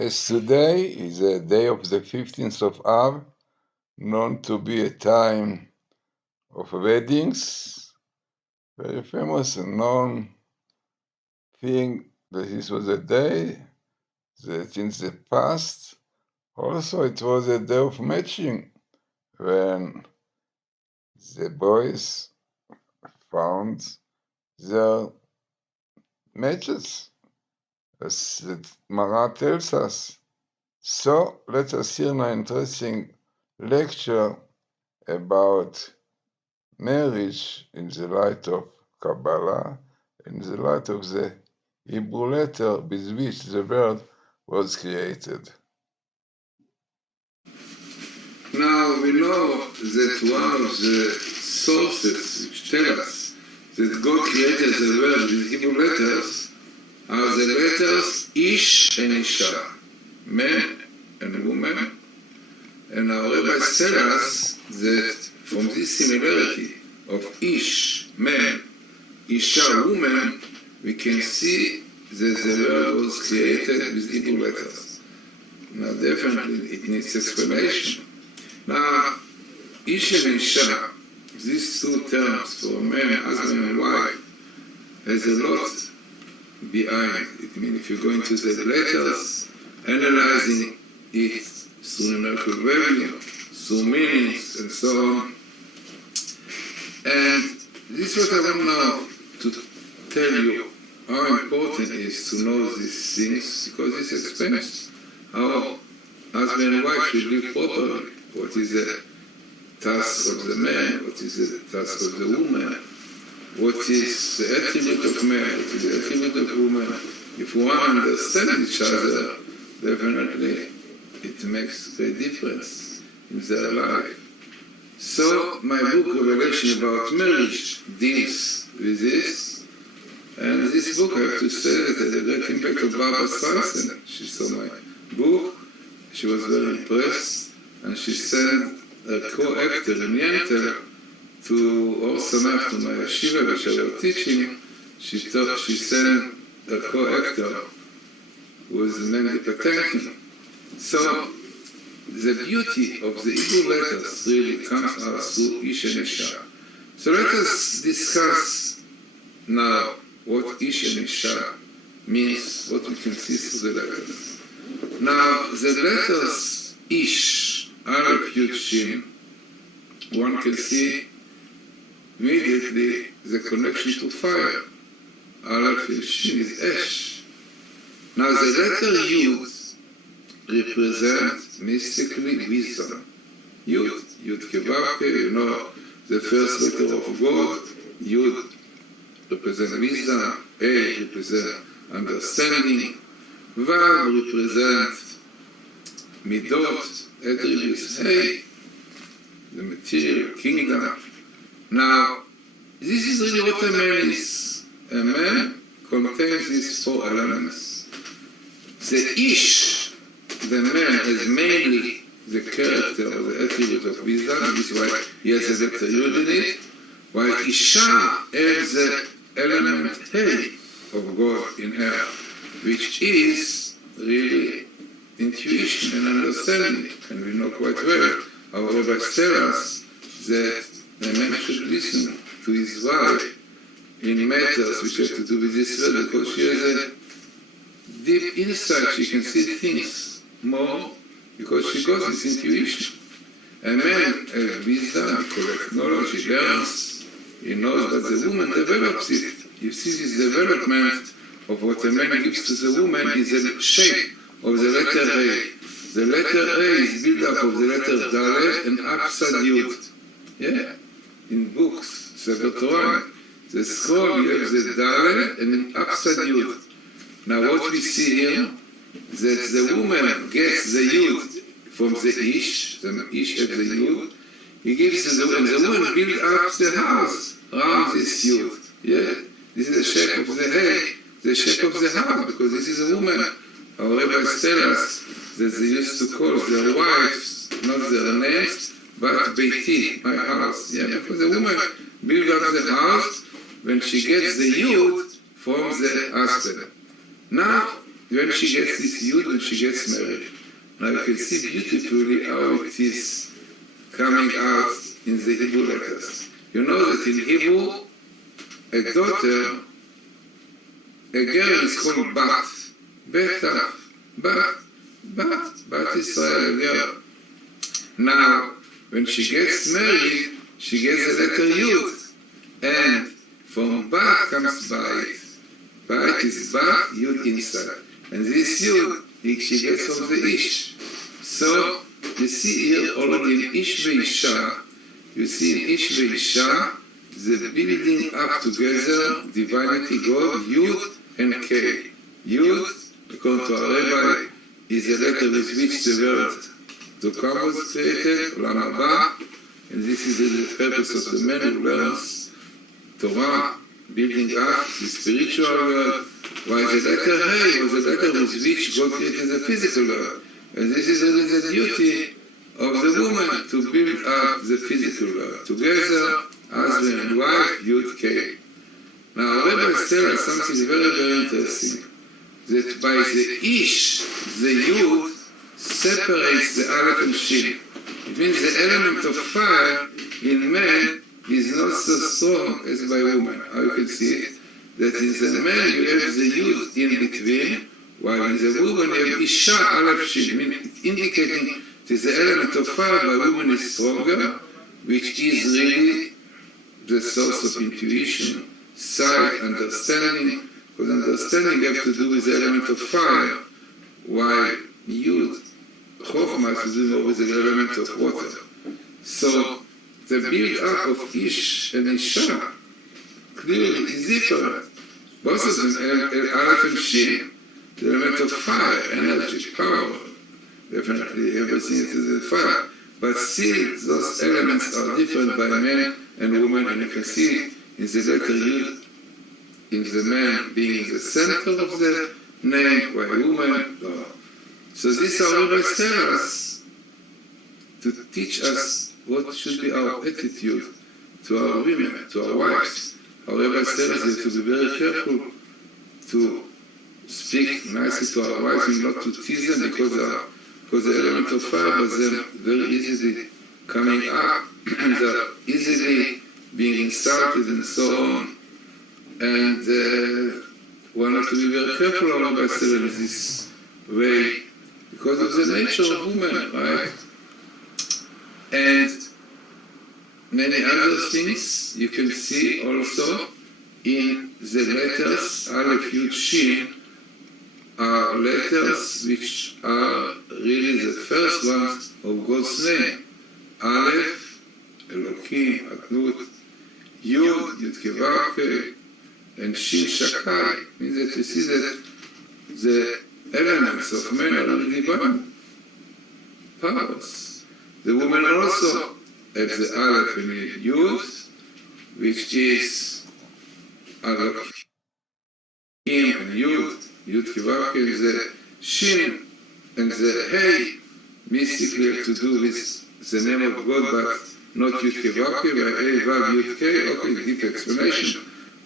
As today is a day of the 15th of Av, known to be a time of weddings, very famous and known thing that this was a day that in the past also it was a day of matching when the boys found their matches, as Mara tells us. So let us hear an interesting lecture about marriage in the light of Kabbalah, in the light of the Hebrew letter with which the world was created. Now we know that one of the sources which tell us that God created the world with Hebrew letters are the letters Ish and Isha, man and woman, and our rabbis tell us that from this similarity of Ish, man, Isha, woman, we can see that the world was created with Hebrew letters. Now definitely it needs explanation. Now, Ish and Isha, these two terms for a man, husband and wife, has a lot behind. It means if you go into the letters, analyzing it through numerical value, through meanings, and so on. And this is what I want now to tell you, how important it is to know these things, because this explains how husband and wife should live properly. What is the task of the man? What is the task of the woman? What is the attribute of man? What is the attribute of woman? If one understands each other, definitely it makes a difference in their life. So my book, Revelation about Marriage, deals with this. And this book, I have to say, that had a great impact on Barbara Streisand. She saw my book, she was very impressed, and she sent a co-actor in Yentl to Or Samach, to my yeshiva, which I was teaching. She sent a co-actor who was named Patenkin. So the beauty of the Hebrew letters really comes out through Ish and Isha. So let us discuss now what Ish and Isha means, what we can see through the letters. Now, the letters Ish, Aleph, Yud, Shin, one can see immediately the connection to fire. Aleph, Yud, Shin is Esh. Now, the letter Yud represents mystically wisdom. Yud Kevavke, you know, the first letter of God. Yud represents wisdom, A represents understanding, Vav represents midot, attributes, Hey, the material kingdom. Now, this is really what a man is. A man contains these four elements. The Ish, the man, has mainly the character or the attribute of wisdom, this is why he has a letter Yud in it, while Isha has the element Hey of God in her, which is really intuition and understanding. And we know quite well, our rabbis tell us that a man should listen to his wife in matters which have to do with this world, because she has a deep insight, she can see things more, because she got this intuition. A man has wisdom, he collects knowledge, he learns, he knows, but the woman develops it. You see this development of what a man gives to the woman is the shape of the letter A. The letter A is built up of the letter Dalet and Apsad Yud. Yeah, in books, Sefer Torah, the scroll you have the Dalet and Apsad Yud. Now what we see here, that the woman gets the Yud from the Ish has the Yud, he gives to the woman, the woman builds up the house around this Yud. Yeah, this is the shape of the hay, the shape of the house, because this is a woman. Our rabbis tell us that they used to call their wives, not their names, but Beiti, my house. Yeah, because the woman builds up the house when she gets the Yud from the husband. Now, when she gets this Yud, when she gets married. Now you can see beautifully how it is coming out in the Hebrew letters. You know that in Hebrew, a daughter, a girl is called Bat. Beta, Bat Israel, a girl. Now, when she gets married, she gets the letter Yud. And from Bat comes Bait. Bait is Bat, Yud inside. And this Yud, she gets from the Ish. So, you see here already in Ish ve'Isha, you see in Ish ve'Isha, the building up together, divinity, God, Yud and K. Yud, according to our rabbi, is a letter with which the word to come was created, Olam Haba, and this is the purpose of the man who learns Torah, building up the spiritual world, while the letter Hey was a letter with which God created the physical world. And this is really the duty of the woman to build up the physical world. Together, husband and wife, Yud K. Now, rabbis tell us something very, very interesting. That by the Ish, the Yud separates the Aleph and Shin. It means the element of fire in man is not so strong as by woman. How you can see it? That in the man you have the Yud in between, while in the woman you have Isha Aleph Shin, meaning indicating that the element of fire by woman is stronger, which is really the source of intuition, sight, understanding. Because understanding has to do with the element of fire, while Yud, Chokhmah, has to do more with the element of water. So the build-up of Ish and Isha clearly is different. Both of them, Aleph and Shin, the element of fire, energy, power, definitely everything is the fire. But still, those elements are different by men and women, and you can see it in the letter Yud, in the man being the center of the name, while woman, no. So this our rabbis tell us to teach us what should be our attitude to our women, to our wives. Our rabbis tell us to be very careful to speak nicely to our wives and not to tease them because the element of fire was them very easily coming up and easily being insulted and so on. And one has to be very careful about in this way because of the nature of women, right? And many other things you can see also in the letters Aleph, Yud, Shin are letters which are really the first ones of God's name. Aleph, Elohim, Adnut, Yud, Yud Kevavke, and Shin Shakai, means that you see that the elements of men are really divine powers. The women also have the Aleph and the Yud, which is Elohim and Yud, Yud Kevavke, and the Shin and the Hey, mystically have to do with the name of God, but not Yud Kevavke, but Hey, Vav, Yud K, okay, deep explanation.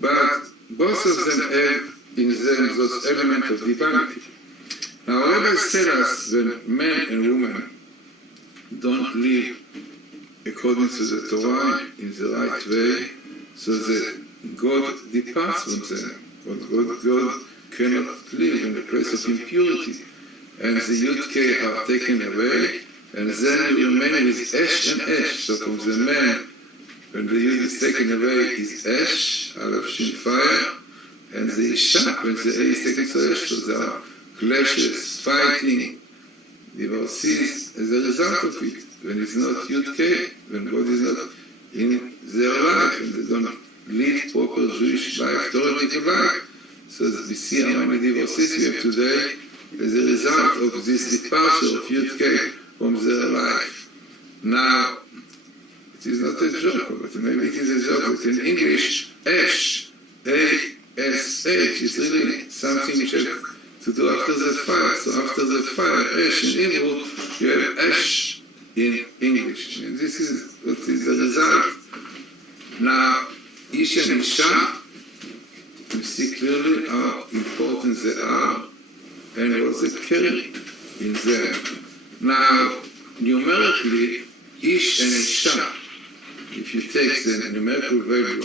But both of them have in them those elements of divinity. Now, rabbis tell us when men and women don't live according to the Torah in the right way, so that God departs from them. God cannot live in a place of impurity. And the Yud K are taken away, and then you remain with Esh and Esh. So from the man, when the Yud is taken away, is Esh, Aleph, Shin, fire, and the Isha, when the A is taken to Esh, so there are clashes, fighting, divorces, as a result of it. When it's not Yud K, when God is not in their life, and they don't lead proper Jewish life, theoretical life. So we see how many divorces we have today as a result of this departure of Yud K from their life. Now, it is not a joke, but maybe it is a joke, but in English, Ash, A-S-H, is really something which has to do after the fire. So after the fire, Ash in Hebrew, you have Ash in English. And this is what is the result. Now, Ish and Isha, you see clearly how important they are and was a Keri in them. Now, numerically, Ish and Isha, if you take the numerical value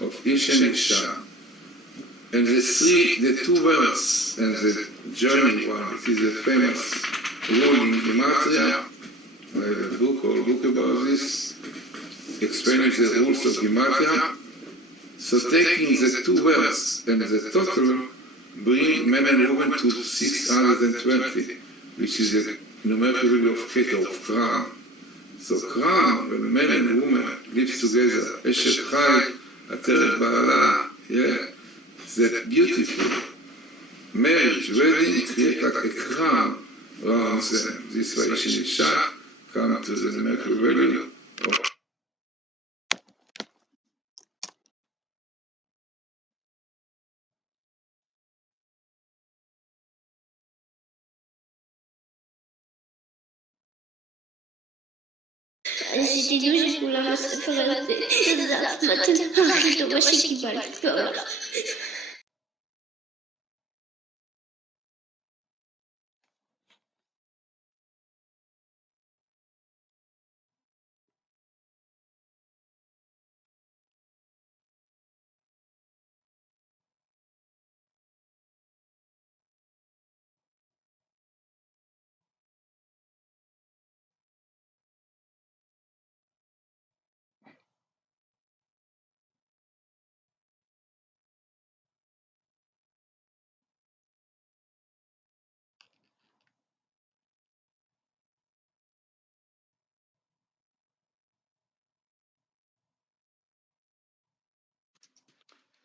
of Ish and Isha, and the two words and the joining one, it is a famous rule in Gematria. I have a book about this, explaining the rules of Gematria. So taking the two words and the total bring men and women to 620, which is the numerical value of Keter, of crown. So crown, when men and women live together, Eshet Chai, Ateret Ba'ala, yeah, that beautiful marriage, wedding, create like a crown around them. This way, Ish and Isha come to the numerical value of תדעו שכולם בספר הזה, זה המתנה הכי טובה שקיבלתי בעולם.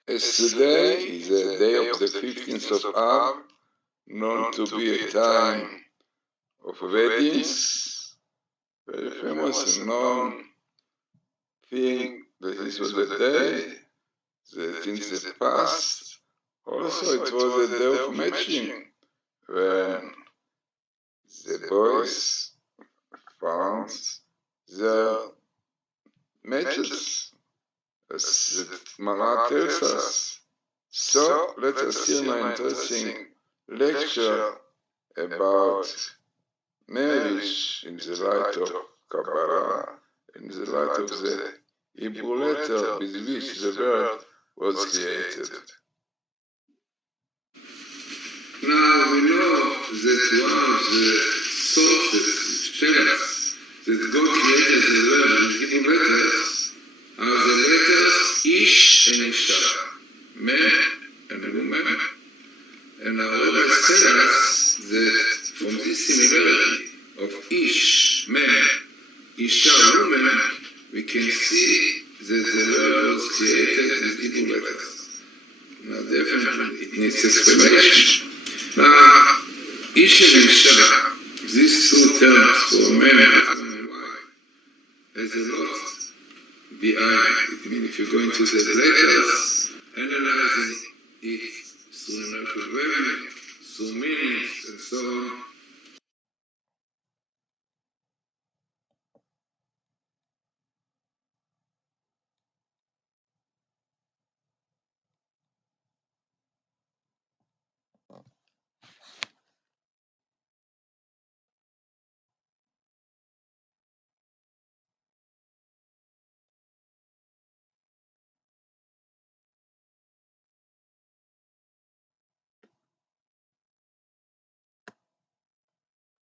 As today is the day of the 15th of Av, known to be a time of weddings, very famous and known thing that this was the day, that in the past, also it was a day of matching, when the boys found their matches, as the Mara tells us. So let us hear an interesting lecture about marriage in the light of Kabbalah, in the light of the Hebrew letter with which the world was created. Now we know that one of the sources which tell us that God created the world with Hebrew letters are the letters Ish and Isha, men and women. And our rabbis tell us that from this similarity of Ish, men, Isha, women, we can see that the world was created with Hebrew letters. Now definitely it needs explanation. Now, Ish and Isha, these two terms for men and wife, has a lot behind. It means if you go into the letters, analyzing it through numerical value, through meanings and so on,